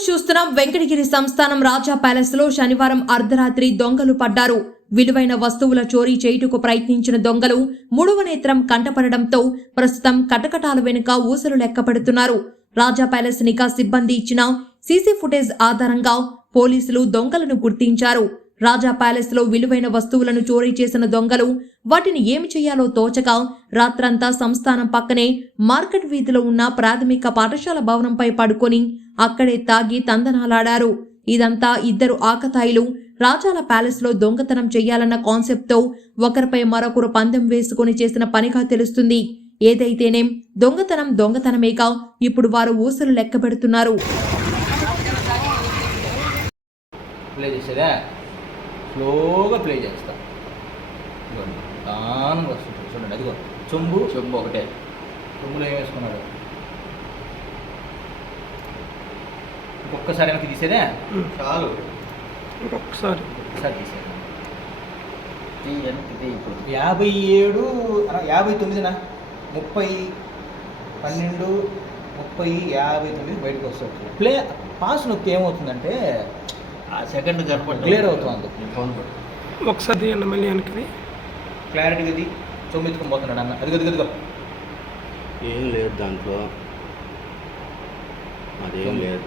News చూస్తున్నాం. వెంకటగిరి సంస్థానం రాజా ప్యాలెస్లో శనివారం అర్ధరాత్రి దొంగలు పడ్డారు. విలువైన వస్తువుల చోరీ చేయుటకు ప్రయత్నించిన దొంగలు మూడవ నేత్రం కంటపడడంతో ప్రస్తుతం కటకటాల వెనుక ఊసలు లెక్కపెడుతున్నారు. రాజా ప్యాలెస్ నిఘా సిబ్బంది ఇచ్చిన సీసీ ఫుటేజ్ ఆధారంగా పోలీసులు దొంగలను గుర్తించారు. రాజా ప్యాలెస్లో విలువైన వస్తువులను చోరీ చేసిన దొంగలు వాటిని ఏమి చేయాలో తోచక రాత్రంతా సంస్థానం పక్కనే మార్కెట్ వీధిలో ఉన్న ప్రాథమిక పాఠశాల భవనంపై పడుకొని అక్కడే తాగి తందనాలాడారు. ఇదంతా ఇద్దరు ఆకతాయిలు. రాజాల ప్యాలెస్లో దొంగతనం చేయాలన్న కాన్సెప్ట్తో ఒకరిపై మరొకరు పందెం వేసుకొని చేసిన పనిగా తెలుస్తుంది. ఏదైతేనేం దొంగతనం దొంగతనమేగా ఇప్పుడు వారు ఊసలు లెక్క పెడుతున్నారు. ప్లే చేసేదా స్లోగా ప్లే చేస్తా. వస్తుంది. చూడండి అదిగో. చెంబు. చెంబు ఒకటే. చెంబులో ఏం వేసుకున్నాడు ఇంకొకసారి వెనక్కి తీసేదా? చాలు. ఇంకొకసారి ఒకసారి తీసేది వెనక్కి ఇప్పుడు. యాభై ఏడు యాభై తొమ్మిదిన? ముప్పై పన్నెండు ముప్పై యాభై తొమ్మిది బయటకు వస్తుంది. ప్లే పాస్ నొక్కి ఏమవుతుందంటే ఆ సెకండ్ జరపండి. Clear అవుతోంది. ఒకసారి తీయండి మళ్ళీ వెనక్కి. క్లారిటీగా ఇది చొమ్మెత్తుకొని పోతున్నాడు అన్న. అదిగో అదిగో ఏం లేదు దాంట్లో. అదేం లేదు.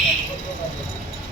どうぞ。